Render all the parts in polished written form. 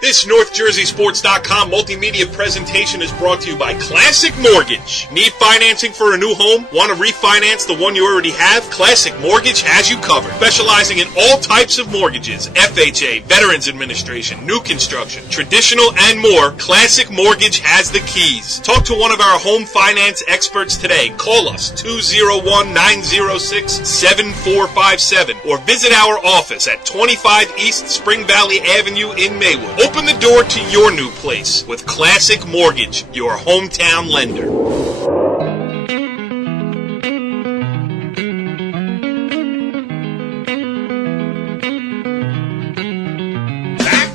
This NorthJerseySports.com multimedia presentation is brought to you by Classic Mortgage. Need financing for a new home? Want to refinance the one you already have? Classic Mortgage has you covered. Specializing in all types of mortgages, FHA, Veterans Administration, new construction, traditional, and more, Classic Mortgage has the keys. Talk to one of our home finance experts today. Call us 201-906-7457 or visit our office at 25 East Spring Valley Avenue in Maywood. Open the door to your new place with Classic Mortgage, your hometown lender. Back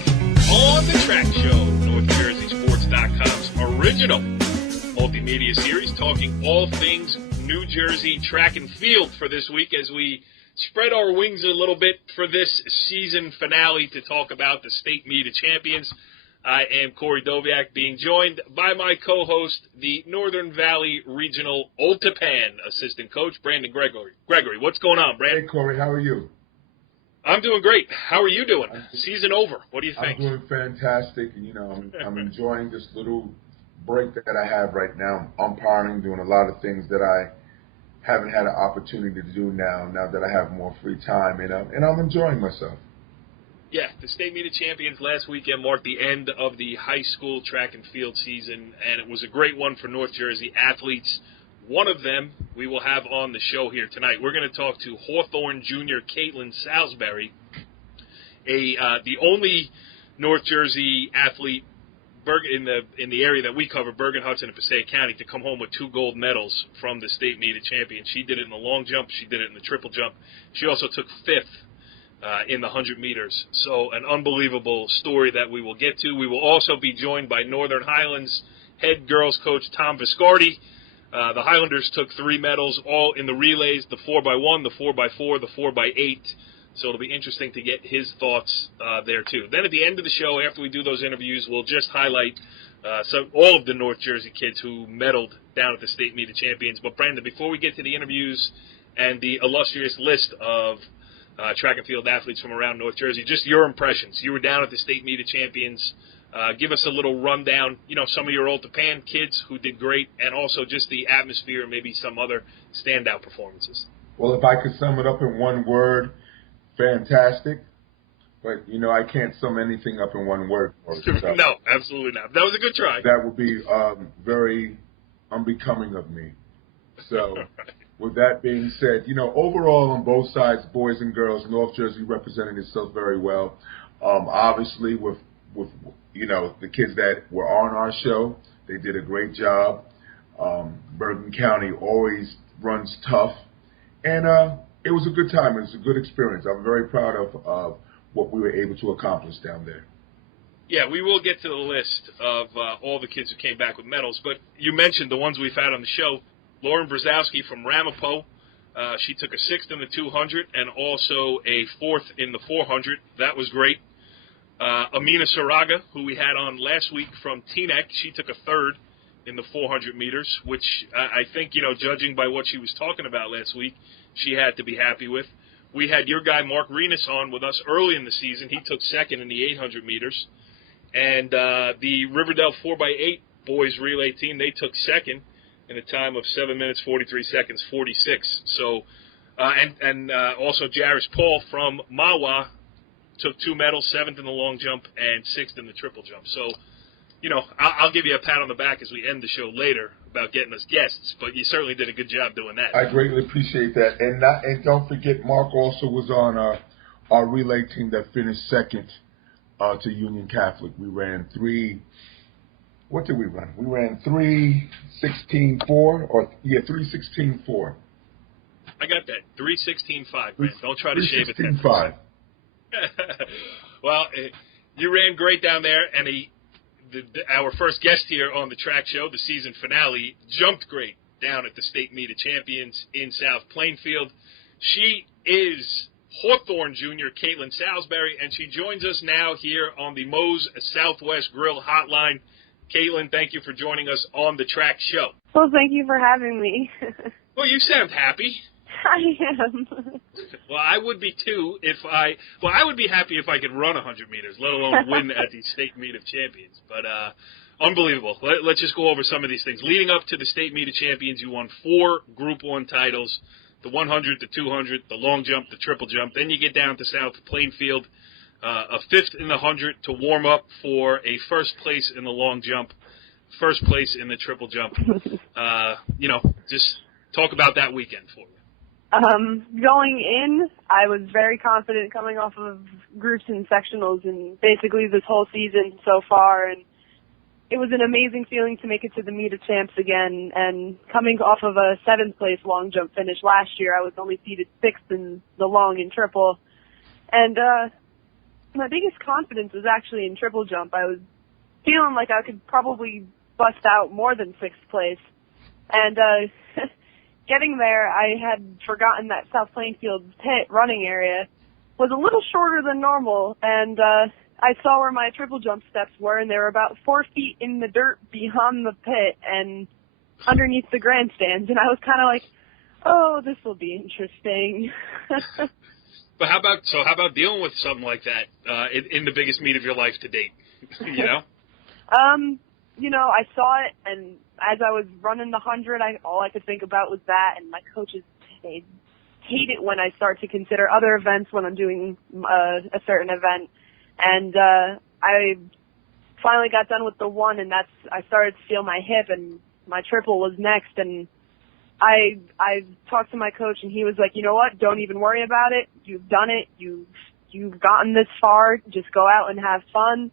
on the Track Show, NorthJerseySports.com's original multimedia series, talking all things New Jersey track and field for this week as we spread our wings a little bit for this season finale to talk about the state meet of champions. I am Corey Doviak, being joined by my co-host, the Northern Valley Regional Old Tappan assistant coach, Brandon Gregory. Gregory, what's going on, Brandon? Hey, Corey, how are you? I'm doing great. How are you doing? Season over. What do you think? I'm doing fantastic. I'm enjoying this little break that I have right now. I'm umpiring, doing a lot of things that I haven't had an opportunity to do now that I have more free time, and I'm enjoying myself. Yeah, the State Meet of Champions last weekend marked the end of the high school track and field season, and it was a great one for North Jersey athletes. One of them we will have on the show here tonight. We're going to talk to Hawthorne junior Kaitlin Salisbury, the only North Jersey athlete in the area that we cover, Bergen, Hudson, and Passaic County, to come home with 2 gold medals from the State Meet of Champions. She did it in the long jump. She did it in the triple jump. She also took 5th in the 100 meters. So an unbelievable story that we will get to. We will also be joined by Northern Highlands head girls coach Tom Viscardi. The Highlanders took 3 medals, all in the relays, the 4x1, the 4x4, the 4x8. So it'll be interesting to get his thoughts there, too. Then at the end of the show, after we do those interviews, we'll just highlight all of the North Jersey kids who medaled down at the State Meet of Champions. But, Brandon, before we get to the interviews and the illustrious list of track and field athletes from around North Jersey, just your impressions. You were down at the State Meet of Champions. Give us a little rundown, some of your Old Tappan kids who did great, and also just the atmosphere and maybe some other standout performances. Well, if I could sum it up in one word, fantastic. But, I can't sum anything up in one word. No, absolutely not. That was a good try. That would be very unbecoming of me. So, with that being said, overall on both sides, boys and girls, North Jersey represented itself very well. Obviously, with the kids that were on our show, they did a great job. Bergen County always runs tough. And it was a good time. It was a good experience. I'm very proud of what we were able to accomplish down there. Yeah, we will get to the list of all the kids who came back with medals. But you mentioned the ones we've had on the show. Lauren Brzezowski from Ramapo, she took a 6th in the 200 and also a 4th in the 400. That was great. Amina Saraga, who we had on last week from Teaneck, she took a 3rd in the 400 meters, which I think, judging by what she was talking about last week, she had to be happy with. We had your guy Mark Renas on with us early in the season. He took 2nd in the 800 meters. And the Riverdale 4x8 boys relay team, they took 2nd in a time of 7 minutes, 43 seconds, 46. So, also Jairus Paul from Mawa took 2 medals, 7th in the long jump and 6th in the triple jump. So, I'll give you a pat on the back as we end the show later about getting us guests, but you certainly did a good job doing that. I greatly appreciate that. And don't forget, Mark also was on our relay team that finished 2nd to Union Catholic. We ran 3. What did we run? We ran 3:16.4 3:16.4. I got that. 3:16.5, man. Don't try to shave it. 3:16.5. Well, you ran great down there, and our first guest here on the track show, the season finale, jumped great down at the State Meet of Champions in South Plainfield. She is Hawthorne junior Kaitlin Salisbury, and she joins us now here on the Moe's Southwest Grill Hotline. Kaitlin, thank you for joining us on the track show. Well, thank you for having me. Well, you sound happy. I am. Well, I would be too I would be happy if I could run 100 meters, let alone win at the state meet of champions. But unbelievable. Let's just go over some of these things. Leading up to the state meet of champions, you won 4 Group 1 titles, the 100, the 200, the long jump, the triple jump. Then you get down to South Plainfield, a 5th in the 100 to warm up for a 1st place in the long jump, 1st place in the triple jump. Just talk about that weekend for me. Going in, I was very confident coming off of groups and sectionals and basically this whole season so far, and it was an amazing feeling to make it to the meet of champs again. And coming off of a 7th place long jump finish last year, I was only seeded 6th in the long and triple. And my biggest confidence was actually in triple jump. I was feeling like I could probably bust out more than 6th place. And getting there, I had forgotten that South Plainfield pit running area was a little shorter than normal, and I saw where my triple jump steps were, and they were about 4 feet in the dirt behind the pit and underneath the grandstands, and I was kind of like, oh, this will be interesting. But how about dealing with something like that in the biggest meet of your life to date? I saw it, and as I was running the 100, all I could think about was that, and my coaches, they hate it when I start to consider other events when I'm doing a certain event. And I finally got done with the 1, and I started to feel my hip, and my triple was next, and I talked to my coach, and he was like, you know what, don't even worry about it. You've done it. You've gotten this far. Just go out and have fun.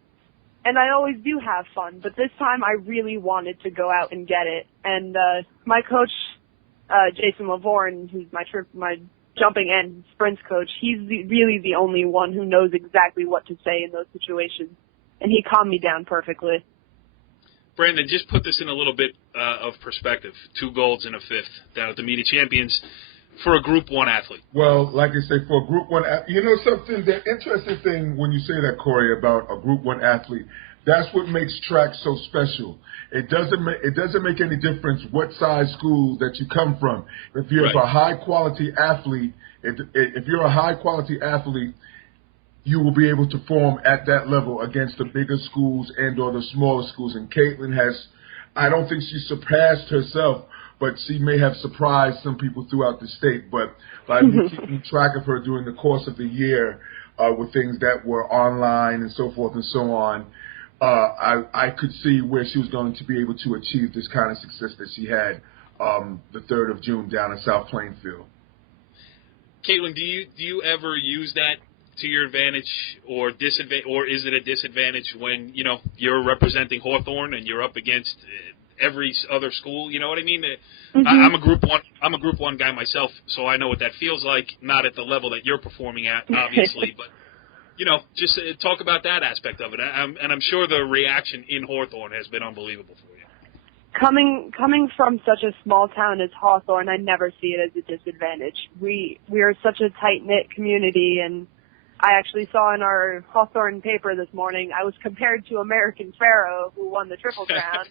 And I always do have fun, but this time I really wanted to go out and get it. And my coach, Jason Lavorne, who's my jumping and sprints coach, he's really the only one who knows exactly what to say in those situations. And he calmed me down perfectly. Brandon, just put this in a little bit of perspective. 2 golds and a 5th down at the Meet of Champions for a Group 1 athlete. Well, like I say, for a Group 1 something, the interesting thing when you say that, Corey, about a Group 1 athlete, that's what makes track so special. It doesn't make any difference what size school that you come from. If you're a high-quality athlete, if you're a high-quality athlete, you will be able to perform at that level against the bigger schools and or the smaller schools. And Kaitlin I don't think she surpassed herself, but she may have surprised some people throughout the state. But by me keeping track of her during the course of the year with things that were online and so forth and so on, I could see where she was going to be able to achieve this kind of success that she had the 3rd of June down in South Plainfield. Kaitlin, do you ever use that to your advantage or disadvantage, or is it a disadvantage when you're representing Hawthorne and you're up against every other school? You know what I mean? Mm-hmm. I'm a Group 1 guy myself, so I know what that feels like. Not at the level that you're performing at, obviously, but just talk about that aspect of it. And I'm sure the reaction in Hawthorne has been unbelievable for you. Coming from such a small town as Hawthorne, I never see it as a disadvantage. We are such a tight-knit community, and I actually saw in our Hawthorne paper this morning, I was compared to American Pharaoh, who won the Triple Crown,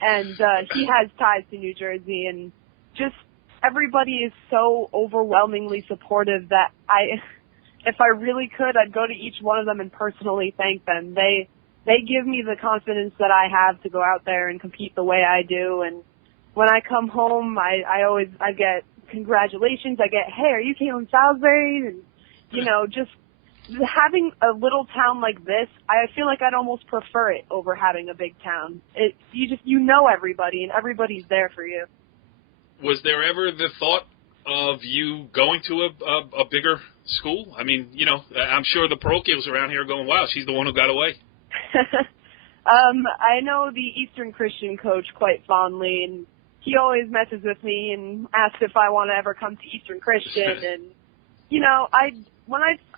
and he has ties to New Jersey, and just everybody is so overwhelmingly supportive that if I really could, I'd go to each one of them and personally thank them. They give me the confidence that I have to go out there and compete the way I do. And when I come home, I get congratulations. I get, hey, are you Kaitlin Salisbury? And, just having a little town like this, I feel like I'd almost prefer it over having a big town. You know everybody, and everybody's there for you. Was there ever the thought of you going to a bigger school? I mean, I'm sure the parochials around here are going, wow, she's the one who got away. I know the Eastern Christian coach quite fondly, and he always messes with me and asks if I want to ever come to Eastern Christian. And,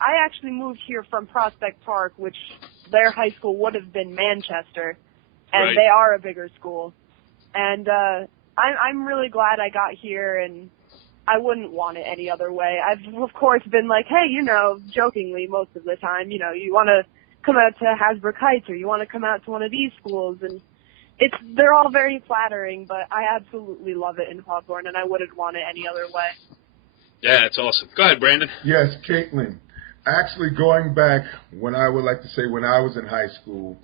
I actually moved here from Prospect Park, which their high school would have been Manchester, and they are a bigger school. And I'm really glad I got here, and I wouldn't want it any other way. I've, of course, been like, hey, jokingly most of the time, you want to come out to Hasbrook Heights or you want to come out to one of these schools. And they're all very flattering, but I absolutely love it in Hawthorne, and I wouldn't want it any other way. Yeah, it's awesome. Go ahead, Brandon. Yes, Kaitlin. Actually, going back when I would like to say when I was in high school.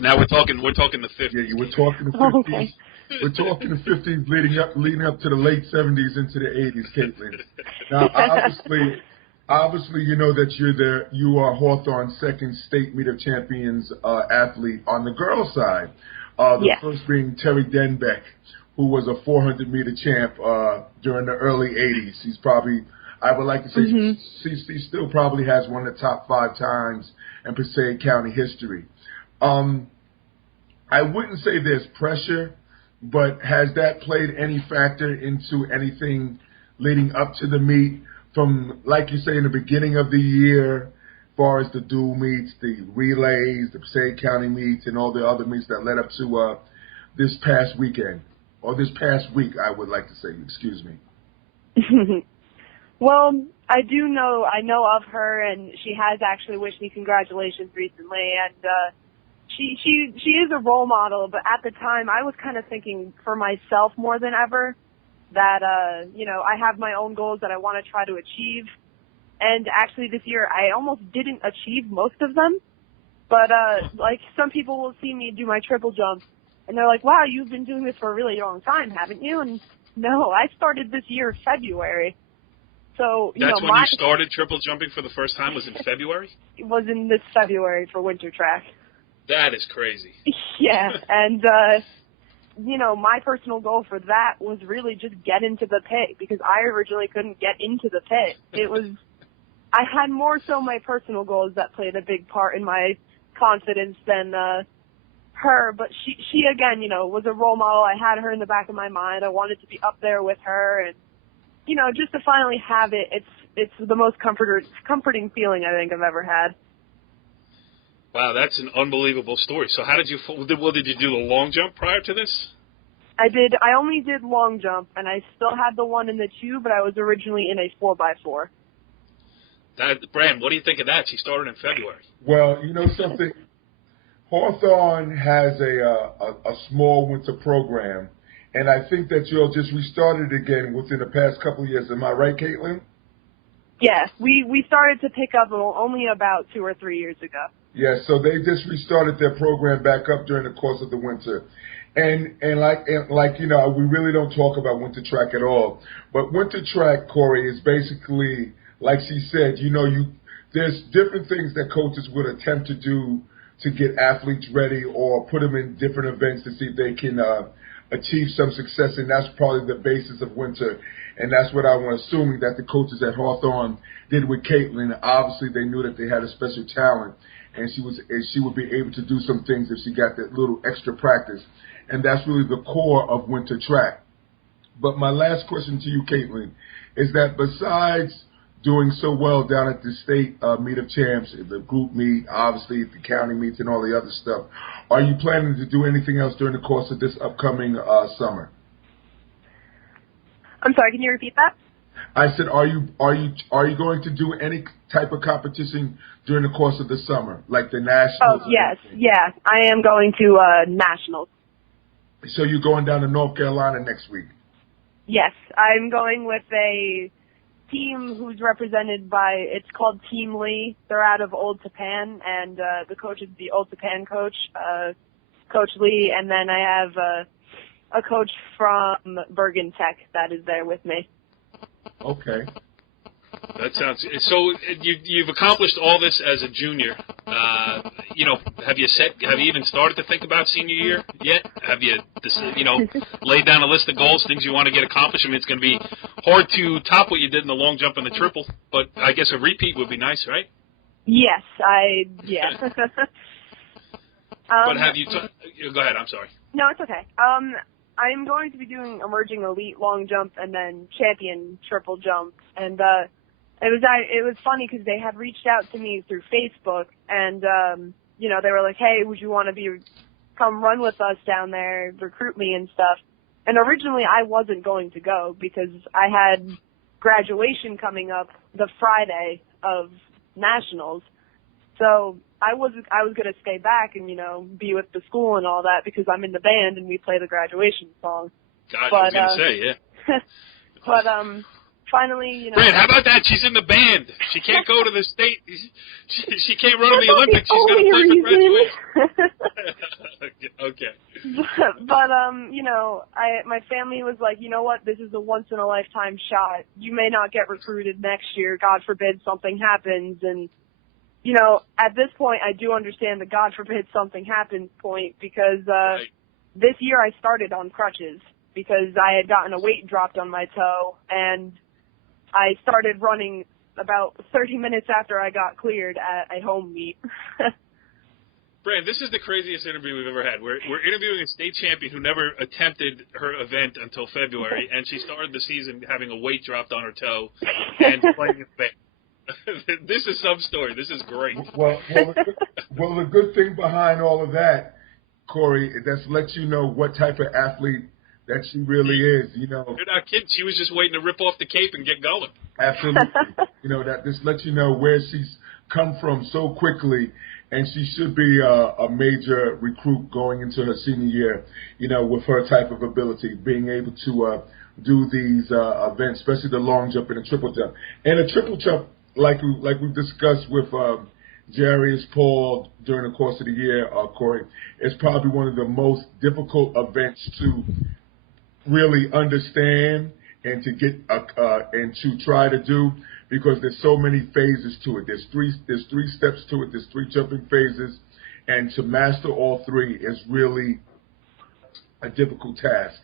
Now we're talking the 50s. Yeah, you were talking the 50s. Okay. We're talking the 50s leading up to the late 70s into the 80s, Kaitlin. Now, obviously, you know that you are Hawthorne's second state meet of champions athlete on the girls' side. The Yes. first being Terry Denbeck, who was a 400-meter champ during the early 80s. He's probably, I would like to say, she still probably has one of the top 5 times in Passaic County history. I wouldn't say there's pressure, but has that played any factor into anything leading up to the meet from, like you say, in the beginning of the year, as far as the dual meets, the relays, the Passaic County meets, and all the other meets that led up to this past weekend, or this past week, I would like to say, excuse me. Well, I know of her, and she has actually wished me congratulations recently, and she is a role model, but at the time I was kind of thinking for myself more than ever that, I have my own goals that I want to try to achieve. And actually this year I almost didn't achieve most of them. But, like some people will see me do my triple jump and they're like, wow, you've been doing this for a really long time, haven't you? And no, I started this year February. So, That's when you started triple jumping for the first time, was in February? It was in this February for winter track. That is crazy. Yeah, and, my personal goal for that was really just get into the pit because I originally couldn't get into the pit. I had more so my personal goals that played a big part in my confidence than her, but she again, was a role model. I had her in the back of my mind. I wanted to be up there with her, and, just to finally have it, it's the most comforting feeling I think I've ever had. Wow, that's an unbelievable story. So how did you do the long jump prior to this? I did. I only did long jump, and I still had the one in the 2, but I was originally in a 4x4. Brand, what do you think of that? She started in February. Well, you know something? Hawthorne has a small winter program, and I think that you'll just restart it again within the past couple of years. Am I right, Kaitlin? Yes, we started to pick up only about 2 or 3 years ago. Yeah, so they just restarted their program back up during the course of the winter. And we really don't talk about winter track at all. But winter track, Corey, is basically, like she said, there's different things that coaches would attempt to do to get athletes ready or put them in different events to see if they can achieve some success, and that's probably the basis of winter. And that's what I was assuming that the coaches at Hawthorne did with Kaitlin. Obviously, they knew that they had a special talent, and she would be able to do some things if she got that little extra practice. And that's really the core of winter track. But my last question to you, Kaitlin, is that besides doing so well down at the state meet of champs, the group meet, obviously the county meets and all the other stuff, are you planning to do anything else during the course of this upcoming summer? I'm sorry, can you repeat that? I said, are you going to do any type of competition during the course of the summer, like the nationals? Oh, yes, yeah. I am going to nationals. So you're going down to North Carolina next week? Yes, I'm going with a team who's represented by, it's called Team Lee. They're out of Old Tappan, and the coach is the Old Tappan coach, Coach Lee, and then I have a coach from Bergen Tech that is there with me. Okay. That sounds so. You've accomplished all this as a junior. Have you even started to think about senior year yet? Have you, laid down a list of goals, things you want to get accomplished? I mean, it's going to be hard to top what you did in the long jump and the triple, but I guess a repeat would be nice, right? Yes, yeah. But have you? Go ahead. I'm sorry. No, it's okay. I'm going to be doing emerging elite long jump and then champion triple jump, and it was funny because they had reached out to me through Facebook, and they were like, hey, would you want to come run with us down there, recruit me and stuff. And originally I wasn't going to go because I had graduation coming up the Friday of nationals, so I was going to stay back and be with the school and all that because I'm in the band and we play the graduation song. I was going to say, yeah. But finally, you know. Brad, how about that? She's in the band. She can't go to the state. She can't run in the Olympics. She's going to play for graduation. Okay. But you know, my family was like, you know what? This is a once in a lifetime shot. You may not get recruited next year. God forbid something happens. And you know, at this point, I do understand the God forbid something happens point because Right. this year I started on crutches because I had gotten a weight dropped on my toe, and I started running about 30 minutes after I got cleared at a home meet. Brad, this is the craziest interview we've ever had. We're interviewing a state champion who never attempted her event until February, and she started the season having a weight dropped on her toe and playing in the band. This is some story. This is great. Well, the good thing behind all of that, Corey, that's let you know what type of athlete that she really is. You know, You're not kidding. She was just waiting to rip off the cape and get going. absolutely. You know, that just lets you know where she's come from so quickly, and she should be a major recruit going into her senior year. You know, with her type of ability, being able to do these events, especially the long jump and the triple jump, and a triple jump like we've discussed with Jarius Paul during the course of the year, Corey, is probably one of the most difficult events to really understand and to get and to try to do, because there's so many phases to it. There's three steps to it. There's 3 jumping phases, and to master all 3 is really a difficult task.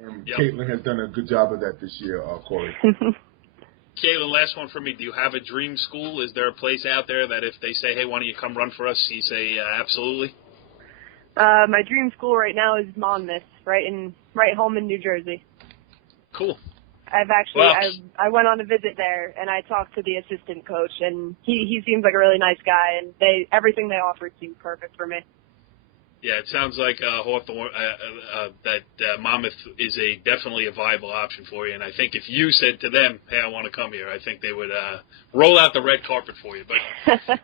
And Yep. Kaitlin has done a good job of that this year, Corey. Kaitlin, last one for me. Do you have a dream school? Is there a place out there that if they say, hey, why don't you come run for us, you say absolutely? My dream school right now is Monmouth, right home in New Jersey. Cool. I've actually Well, I went on a visit there, and I talked to the assistant coach, and he seems like a really nice guy, and everything they offered seemed perfect for me. Yeah, it sounds like Hawthorne, that Monmouth is definitely a viable option for you. And I think if you said to them, hey, I want to come here, I think they would roll out the red carpet for you. But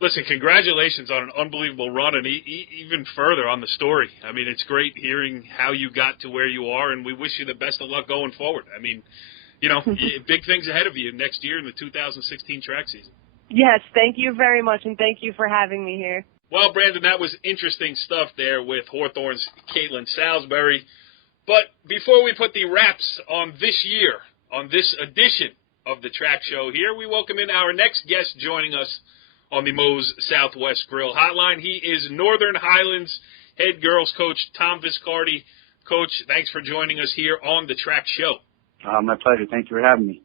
listen, congratulations on an unbelievable run, and even further on the story. I mean, it's great hearing how you got to where you are, and we wish you the best of luck going forward. I mean, you know, big things ahead of you next year in the 2016 track season. Yes, thank you very much, and thank you for having me here. Well, Brandon, that was interesting stuff there with Hawthorne's Kaitlin Salisbury. But before we put the wraps on this year, on this edition of the track show here, we welcome in our next guest joining us on the Moe's Southwest Grill Hotline. He is Northern Highlands head girls coach Tom Viscardi. Coach, thanks for joining us here on the track show. My pleasure. Thank you for having me.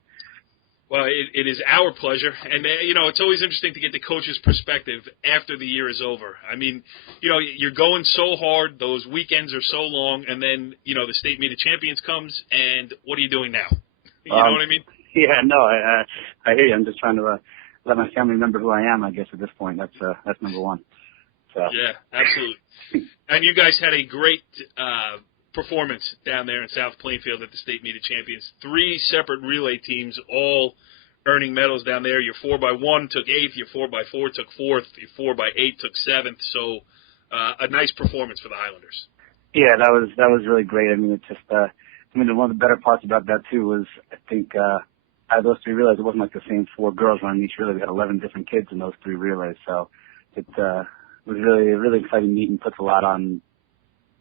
Well, it is our pleasure. And, you know, it's always interesting to get the coach's perspective after the year is over. I mean, you know, you're going so hard. Those weekends are so long. And then, you know, the state meet of champions comes. And what are you doing now? You know what I mean? Yeah, no, I hear you. I'm just trying to let my family remember who I am, I guess, at this point. That's number one. So. Yeah, absolutely. And you guys had a great performance down there in South Plainfield at the state meet of champions. 3 separate relay teams all earning medals down there. Your 4x1 took 8th, your 4x4 took 4th, your 4x8 took 7th. So a nice performance for the Highlanders. Yeah, that was really great. I mean, it's just one of the better parts about that too was I think out of those 3 relays, it wasn't like the same 4 girls running each relay. We had 11 different kids in those 3 relays, so it was really a really exciting meet and puts a lot on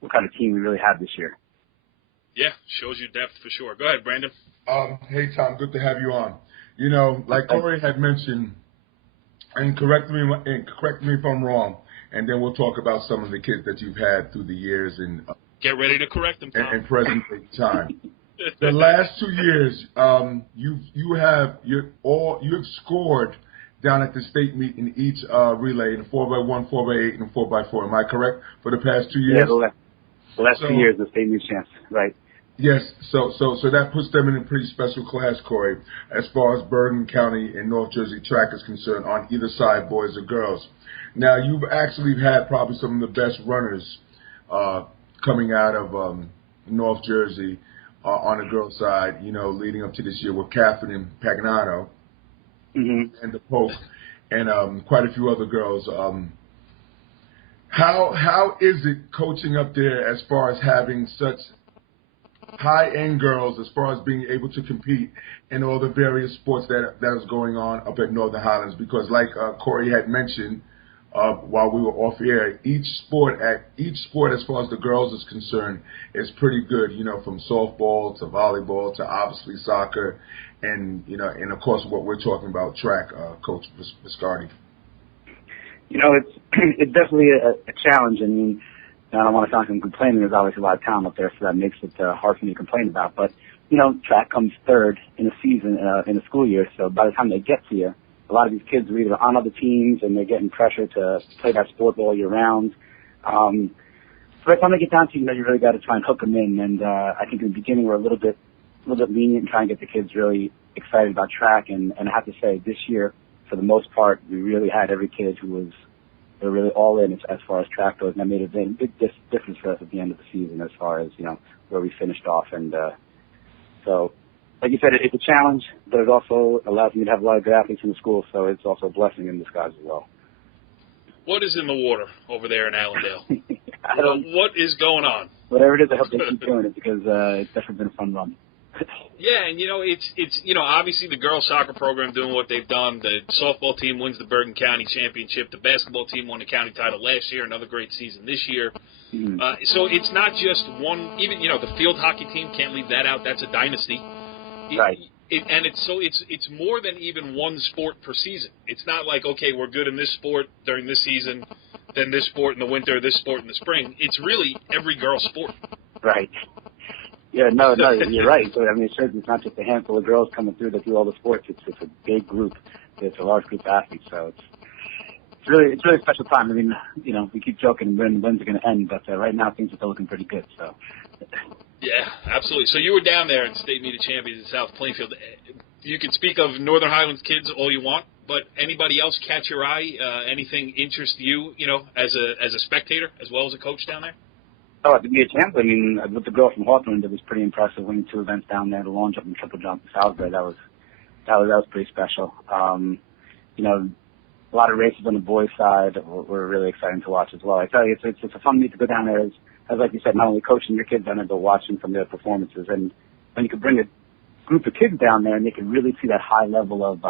what kind of team we really have this year. Yeah, shows you depth for sure. Go ahead, Brandon. Hey, Tom, good to have you on. You know, like Corey had mentioned, and correct me if I'm wrong, and then we'll talk about some of the kids that you've had through the years and Get ready to correct them, Tom. and present time. The last 2 years, you have scored down at the state meet in each relay, in the 4x1, 4x8, and 4x4. Am I correct? For the past 2 years? Yeah, the last 2 years, the state meet champs, right? Yes, so that puts them in a pretty special class, Corey, as far as Bergen County and North Jersey track is concerned, on either side, boys or girls. Now, you've actually had probably some of the best runners coming out of North Jersey on the girls' side, you know, leading up to this year with Catherine Pagnano and the Pope and quite a few other girls. How is it coaching up there as far as having such high-end girls as far as being able to compete in all the various sports that is going on up at Northern Highlands. Because like Corey had mentioned while we were off air, each sport as far as the girls is concerned is pretty good. You know, from softball to volleyball to obviously soccer, and and of course what we're talking about, track. Coach Viscardi. You know, it's definitely a challenge. I mean, I don't want to sound like I'm complaining. There's obviously a lot of talent up there, so that makes it hard for me to complain about. But, track comes third in a season, in a school year. So by the time they get to you, a lot of these kids are either on other teams and they're getting pressure to play that sport all year round. So by the time they get down to you, you really got to try and hook them in. And I think in the beginning we're a little bit lenient and trying to get the kids really excited about track. And I have to say, this year, for the most part, we really had every kid they're really all in as far as track goes, and that made a big difference for us at the end of the season as far as, where we finished off. And so, like you said, it's a challenge, but it also allows me to have a lot of good athletes in the school, so it's also a blessing in disguise as well. What is in the water over there in Allendale? What is going on? Whatever it is, I hope they keep doing it because it's definitely been a fun run. Yeah, and it's obviously the girls soccer program doing what they've done. The softball team wins the Bergen County championship. The basketball team won the county title last year. Another great season this year. Mm-hmm. So it's not just one. Even the field hockey team, can't leave that out. That's a dynasty. Right. It's more than even one sport per season. It's not like, okay, we're good in this sport during this season, then this sport in the winter, this sport in the spring. It's really every girl sport. Right. Yeah, no, you're right. So, I mean, it's not just a handful of girls coming through that do all the sports. It's a big group. It's a large group of athletes. So it's really a special time. I mean, we keep joking when's it going to end, but right now things are still looking pretty good. So. Yeah, absolutely. So you were down there in State Meet of Champions in South Plainfield. You can speak of Northern Highlands kids all you want, but anybody else catch your eye? Anything interest you, as a spectator as well as a coach down there? Oh, to be a champ, I mean, with the girl from Hawthorne, it was pretty impressive. Winning 2 events down there, the long jump and triple jump in Salisbury, that was pretty special. A lot of races on the boys' side were really exciting to watch as well. I tell you, it's a fun meet to go down there as like you said, not only coaching your kids down there, but watching some of their performances. And when you can bring a group of kids down there and they can really see that high level of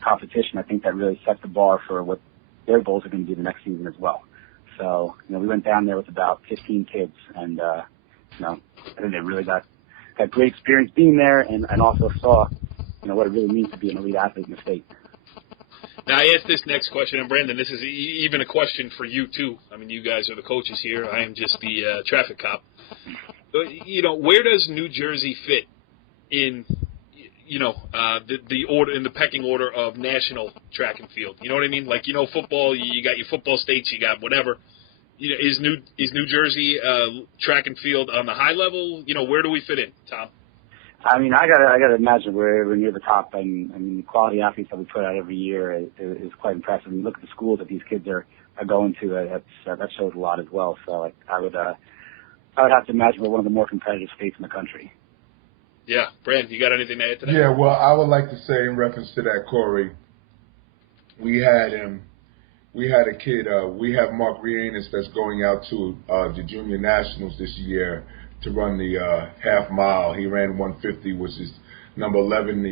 competition, I think that really sets the bar for what their goals are going to be the next season as well. So, we went down there with about 15 kids, and, I think they really got great experience being there and also saw, what it really means to be an elite athlete in the state. Now, I asked this next question, and Brandon, this is even a question for you, too. I mean, you guys are the coaches here. I am just the traffic cop. Where does New Jersey fit in, the order, in the pecking order of national track and field? You know what I mean? Like, football, you got your football states, you got whatever. Is New Jersey track and field on the high level? Where do we fit in, Tom? I mean, I gotta imagine we're near the top. I mean, the quality athletes that we put out every year is quite impressive. And you look at the schools that these kids are going to, that shows a lot as well. So I would have to imagine we're one of the more competitive states in the country. Yeah, Brandon, you got anything to add to that? Yeah, well, I would like to say in reference to that, Corey, we had a kid. We have Mark Rianis that's going out to the Junior Nationals this year to run the half mile. He ran 150, which is number 11 in the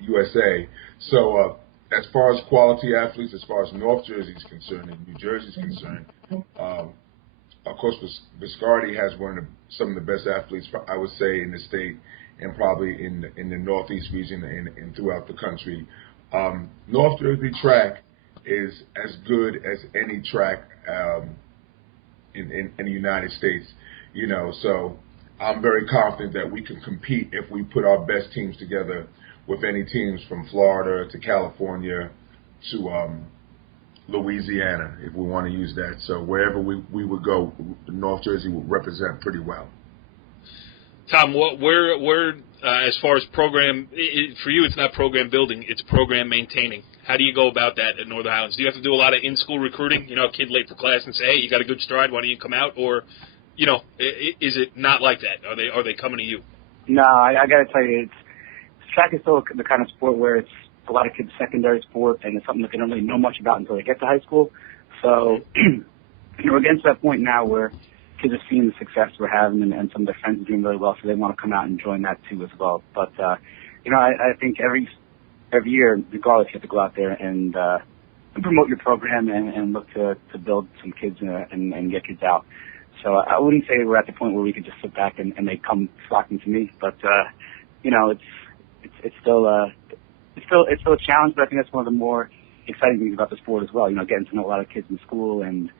USA. So as far as quality athletes, as far as North Jersey is concerned and New Jersey is concerned, of course, Viscardi has some of the best athletes, I would say, in the state and probably in the Northeast region and throughout the country. North Jersey track is as good as any track in the United States. So I'm very confident that we can compete if we put our best teams together with any teams from Florida to California to Louisiana, if we want to use that. So wherever we would go, North Jersey would represent pretty well. Tom, where as far as program, for you it's not program building, it's program maintaining. How do you go about that at Northern Highlands? Do you have to do a lot of in-school recruiting? A kid late for class and say, hey, you got a good stride, why don't you come out? Or, is it not like that? Are they coming to you? No, I got to tell you, track is still the kind of sport where it's a lot of kids' secondary sport, and it's something that they don't really know much about until they get to high school. So we're getting to that point now where kids are seeing the success we're having, and some of their friends are doing really well, so they want to come out and join that too as well. But I think every year, regardless, you have to go out there and promote your program and look to build some kids and get kids out. So I wouldn't say we're at the point where we could just sit back and they come flocking to me, but it's still a challenge. But I think that's one of the more exciting things about the sport as well. Getting to know a lot of kids in school and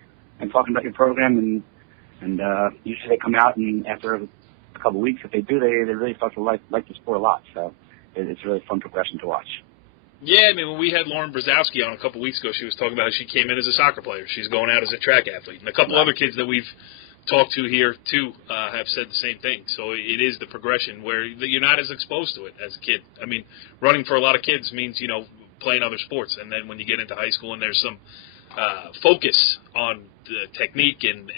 talking about your program, and usually they come out, and after a couple of weeks, if they do, they really start to like the sport a lot. So it's a really fun progression to watch. Yeah, I mean, when we had Lauren Brzezowski on a couple weeks ago, she was talking about how she came in as a soccer player. She's going out as a track athlete. And a couple other kids that we've talked to here, too, have said the same thing. So it is the progression where you're not as exposed to it as a kid. I mean, running for a lot of kids means, playing other sports. And then when you get into high school and there's some focus on the technique and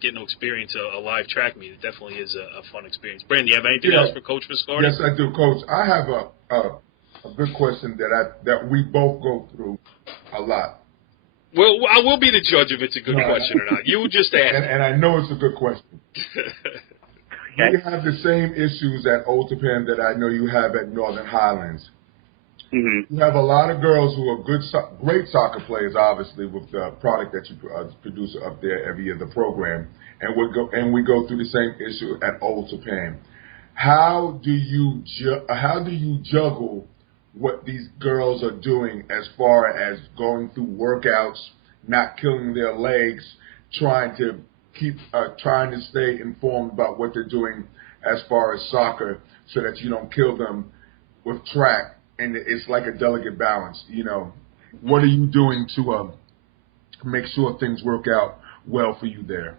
getting to experience a live track meet, it definitely is a fun experience. Brandon, you have anything else for Coach Viscardi? Yes, I do, Coach. I have a good question that we both go through a lot. Well, I will be the judge if it's a good question or not. You just asked. And I know it's a good question. We have the same issues at Old Japan that I know you have at Northern Highlands. Mm-hmm. You have a lot of girls who are great soccer players, obviously, with the product that you produce up there every year, the program, and we go through the same issue at Old Japan. How do you juggle what these girls are doing as far as going through workouts, not killing their legs, trying to stay informed about what they're doing as far as soccer, so that you don't kill them with track? And it's like a delicate balance, What are you doing to make sure things work out well for you there?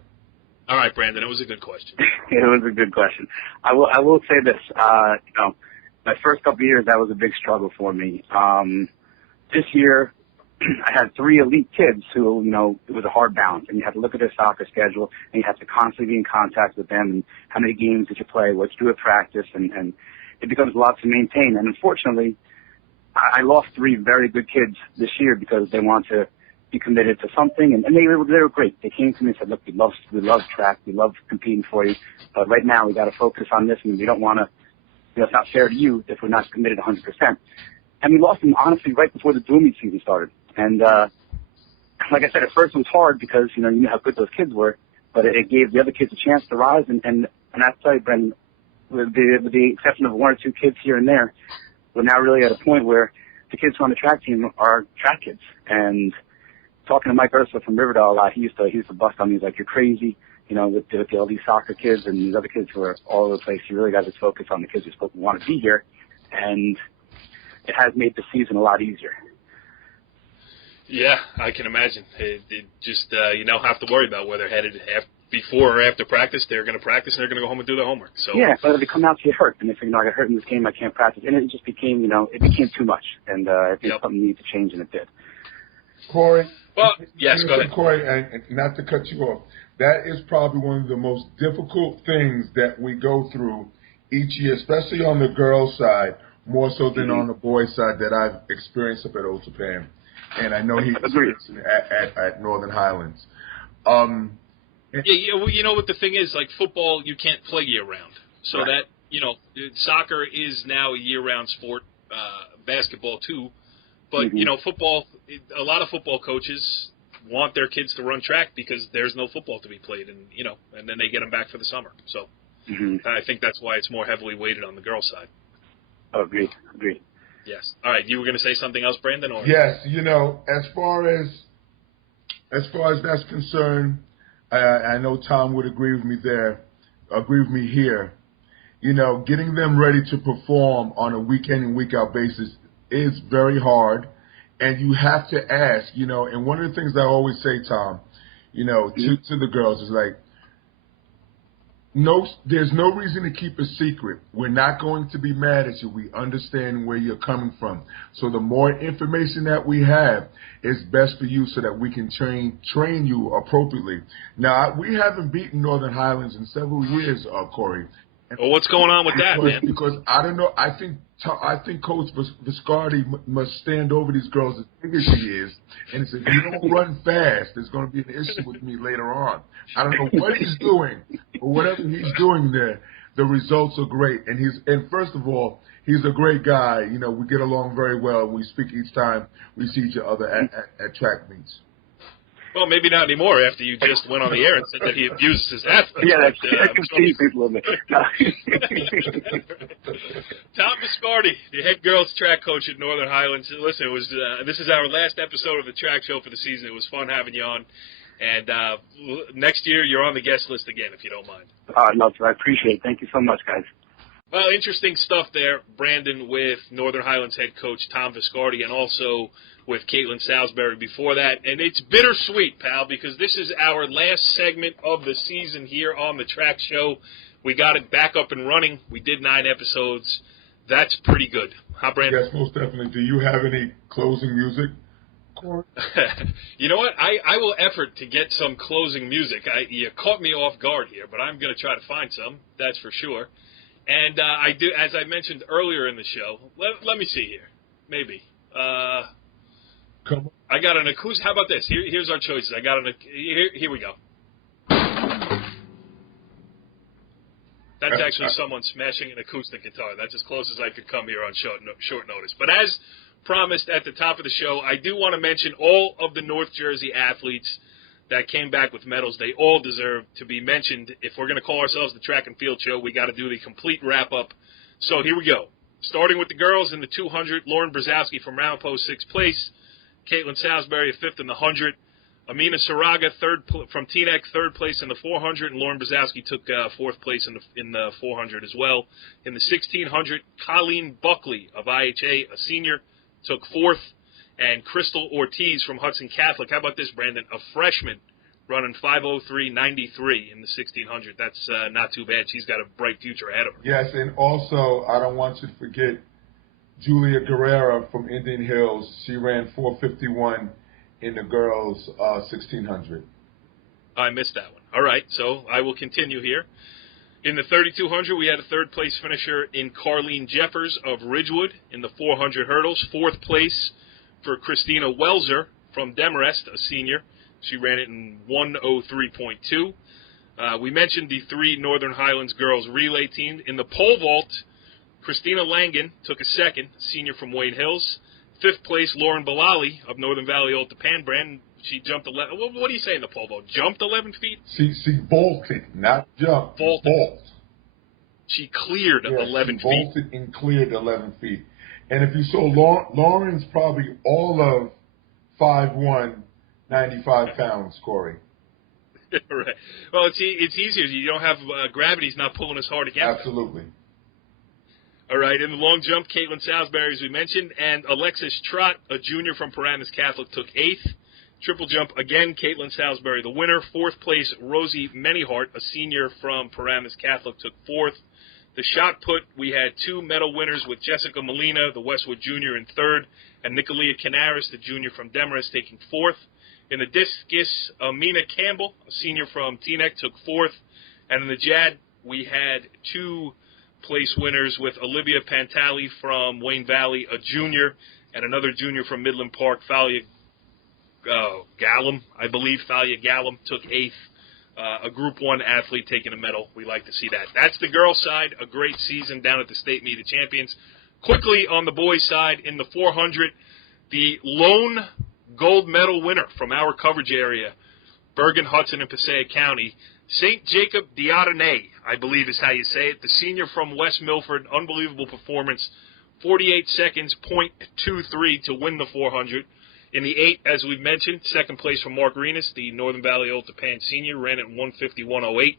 All right, Brandon, it was a good question. It was a good question. I will say this. My first couple of years, that was a big struggle for me. This year, I had 3 elite kids who, it was a hard balance, and you had to look at their soccer schedule, and you had to constantly be in contact with them, and how many games did you play, what you do at practice, and it becomes a lot to maintain. And unfortunately, I lost 3 very good kids this year because they want to be committed to something, and they were great. They came to me and said, "Look, we love track, we love competing for you, but right now we got to focus on this, and we don't want to. It's not fair to you if we're not committed 100%." And we lost them honestly right before the Blue Meet season started. And like I said, at first it was hard because you knew how good those kids were, but it gave the other kids a chance to rise. And I have to tell you, Brendan, with the exception of 1 or 2 kids here and there, we're now really at a point where the kids who are on the track team are track kids. And talking to Mike Urso from Riverdale a lot, he used to bust on me. He's like, "You're crazy, with all these soccer kids and these other kids who are all over the place. You really got to focus on the kids who want to be here." And it has made the season a lot easier. Yeah, I can imagine. It just you don't have to worry about where they're headed before or after practice. They're going to practice and they're going to go home and do their homework. So yeah, but if they come out to get hurt and they think, "I got hurt in this game, I can't practice," and it just became, it became too much, and I think something needed to change, and it did. Corey. Well, yes, go ahead. Corey, and not to cut you off, that is probably one of the most difficult things that we go through each year, especially on the girls' side, more so than on the boys' side that I've experienced up at Old Japan. And I know he experienced it at Northern Highlands. Yeah, what the thing is, like football, you can't play year-round. So right. that, soccer is now a year-round sport, basketball too. But, football, a lot of football coaches want their kids to run track because there's no football to be played, and then they get them back for the summer. So I think that's why it's more heavily weighted on the girls' side. Agreed. Yes. All right, you were going to say something else, Brandon? Or? Yes, as far as that's concerned, I know Tom would agree with me here. Getting them ready to perform on a week-in and week-out basis is very hard, and you have to ask, and one of the things I always say, Tom, to the girls is like, there's no reason to keep a secret. We're not going to be mad at you. We understand where you're coming from. So the more information that we have is best for you so that we can train you appropriately. Now, we haven't beaten Northern Highlands in several years, Corey. Well, what's going on with that, man? Because I don't know. I think Coach Viscardi must stand over these girls as big as he is, and he said, "If you don't run fast, there's going to be an issue with me later on." I don't know what he's doing, but whatever he's doing there, the results are great. And first of all, he's a great guy. You know, we get along very well. We speak each time we see each other at track meets. Well, maybe not anymore after you just went on the air and said that he abuses his athletes. Yeah, that confused people a bit. Tom Viscardi, the head girls track coach at Northern Highlands. Listen, it was this is our last episode of the track show for the season. It was fun having you on. And next year, you're on the guest list again, if you don't mind. No, sir, I appreciate it. Thank you so much, guys. Well, interesting stuff there, Brandon, with Northern Highlands head coach Tom Viscardi, and also with Kaitlin Salisbury before that. And it's bittersweet, pal, because this is our last segment of the season here on the track show. We got it back up and running. We did 9 episodes. That's pretty good. Huh, Brandon? Yes, most definitely. Do you have any closing music? You know what? I will effort to get some closing music. You caught me off guard here, but I'm going to try to find some. That's for sure. And I do, as I mentioned earlier in the show. Let me see here. Maybe. Come on. I got an acoustic. How about this? Here's our choices. I got here we go. That's actually someone smashing an acoustic guitar. That's as close as I could come here on short notice. But as promised at the top of the show, I do want to mention all of the North Jersey athletes that came back with medals. They all deserve to be mentioned. If we're going to call ourselves the Track and Field Show, we got to do the complete wrap-up. So here we go. Starting with the girls in the 200, Lauren Brzezowski from Ramapo, 6th place. Kaitlin Salisbury, 5th in the 100. Amina Saraga from Teaneck, 3rd place in the 400. And Lauren Brzezowski took 4th place in the 400 as well. In the 1600, Colleen Buckley of IHA, a senior, took 4th. And Crystal Ortiz from Hudson Catholic. How about this, Brandon? A freshman running 5:03.93 in the 1600. That's not too bad. She's got a bright future ahead of her. Yes, and also I don't want you to forget Julia Guerrera from Indian Hills. She ran 4:51 in the girls' 1600. I missed that one. All right, so I will continue here. In the 3200, we had a 3rd place finisher in Carlene Jeffers of Ridgewood in the 400 hurdles. 4th place for Christina Welzer from Demarest, a senior. She ran it in 1:03.2. We mentioned the 3 Northern Highlands girls relay team. In the pole vault, Christina Langen took a 2nd, a senior from Wayne Hills. 5th place, Lauren Bilali of Northern Valley Old Pan Brand. She jumped 11. What do you say in the pole vault? Jumped 11 feet? She vaulted, not jumped. Vault. She cleared 11 she feet. Vaulted and cleared 11 feet. And if you saw, Lauren's probably all of 5'1", 95 pounds, Corey. Right. Well, it's easier. You don't have gravity's not pulling as hard against. Absolutely. All right. In the long jump, Kaitlin Salisbury, as we mentioned, and Alexis Trott, a junior from Paramus Catholic, took 8th. Triple jump, again, Kaitlin Salisbury, the winner. 4th place, Rosie Manyhart, a senior from Paramus Catholic, took 4th. The shot put, we had 2 medal winners with Jessica Molina, the Westwood junior, in 3rd, and Nicolia Canaris, the junior from Demarest, taking 4th. In the discus, Amina Campbell, a senior from Teaneck, took 4th. And in the JAD, we had 2 place winners with Olivia Pantali from Wayne Valley, a junior, and another junior from Midland Park, Thalia Gallum, I believe. Thalia Gallum took 8th. A Group 1 athlete taking a medal. We like to see that. That's the girls' side. A great season down at the State Meet of Champions. Quickly on the boys' side, in the 400, the lone gold medal winner from our coverage area, Bergen, Hudson, and Passaic County, St. Jacob Diodene, I believe is how you say it, the senior from West Milford. Unbelievable performance. 48 seconds, .23 to win the 400. In the 8, as we've mentioned, 2nd place for Mark Renas, the Northern Valley Old Japan senior, ran at 1:51.08.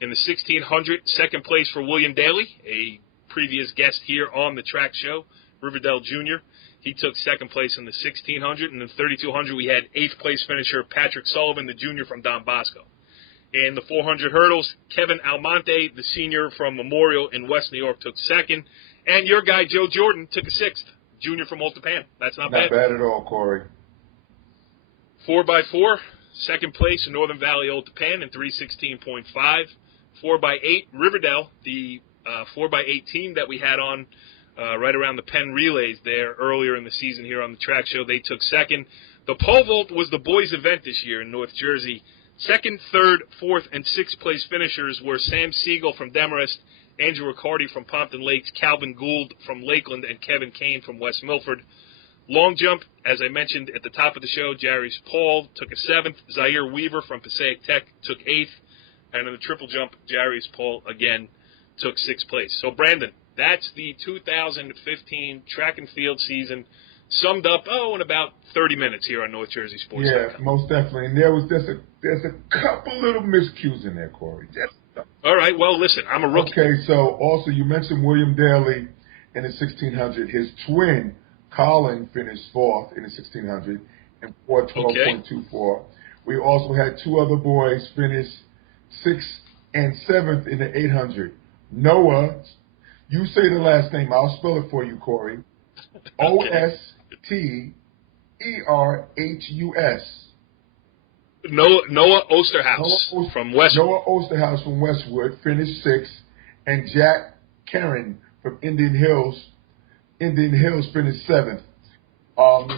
In the 1600, 2nd place for William Daly, a previous guest here on the track show, Riverdale Jr. He took 2nd place in the 1600. And in the 3200, we had 8th place finisher Patrick Sullivan, the junior from Don Bosco. In the 400 hurdles, Kevin Almonte, the senior from Memorial in West New York, took 2nd. And your guy, Joe Jordan, took a 6th. Junior from Old Japan. That's not bad. Not bad at all, Corey. 4x4, 2nd place in Northern Valley Old Japan in 3:16.5. 4x8 Riverdale, the 4x8 team that we had on right around the Penn Relays there earlier in the season here on the track show. They took second. The pole vault was the boys' event this year in North Jersey. Second, third, fourth, and sixth place finishers were Sam Siegel from Demarest, Andrew Riccardi from Pompton Lakes, Calvin Gould from Lakeland, and Kevin Kane from West Milford. Long jump, as I mentioned at the top of the show, Jarius Paul took a seventh. Zaire Weaver from Passaic Tech took eighth. And in the triple jump, Jarius Paul again took sixth place. So, Brandon, that's the 2015 track and field season summed up, in about 30 minutes here on North Jersey Sports. Yeah, most definitely. And there's a couple little miscues in there, Corey. All right, well, listen, I'm a rookie. Okay, so also you mentioned William Daly in the 1600. His twin, Colin, finished fourth in the 1600 and 4:12.24. We also had two other boys finish sixth and seventh in the 800. Noah, you say the last name. I'll spell it for you, Corey. Osterhus. Noah Osterhaus from Westwood. Noah Osterhaus from Westwood finished sixth, and Jack Karen from Indian Hills finished seventh. All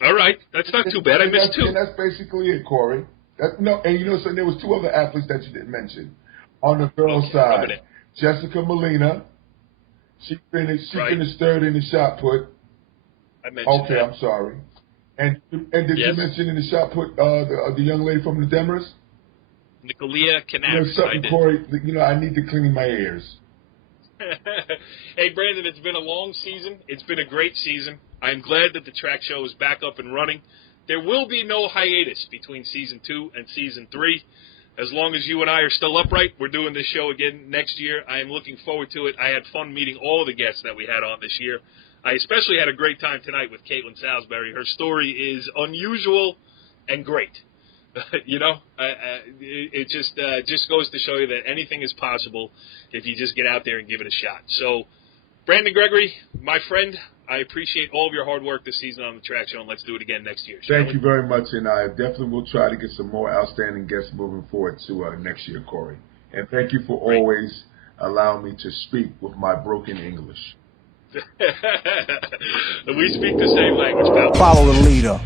right, that's not too bad. I missed two. And that's basically it, Corey. So there was two other athletes that you didn't mention. On the girls' side, Jessica Molina, she finished third in the shot put. I mentioned that. I'm sorry. And did you mention in the shot put the young lady from the Demarest? Nicolia Canaris. I did. Corey, I need to clean my ears. Hey, Brandon, it's been a long season. It's been a great season. I'm glad that the track show is back up and running. There will be no hiatus between Season 2 and Season 3. As long as you and I are still upright, we're doing this show again next year. I am looking forward to it. I had fun meeting all of the guests that we had on this year. I especially had a great time tonight with Kaitlin Salisbury. Her story is unusual and great. It just goes to show you that anything is possible if you just get out there and give it a shot. So, Brandon Gregory, my friend, I appreciate all of your hard work this season on the track show, and let's do it again next year. Thank you very much, and I definitely will try to get some more outstanding guests moving forward to next year, Corey. And thank you for always allowing me to speak with my broken English. We speak the same language, pal. Follow the leader.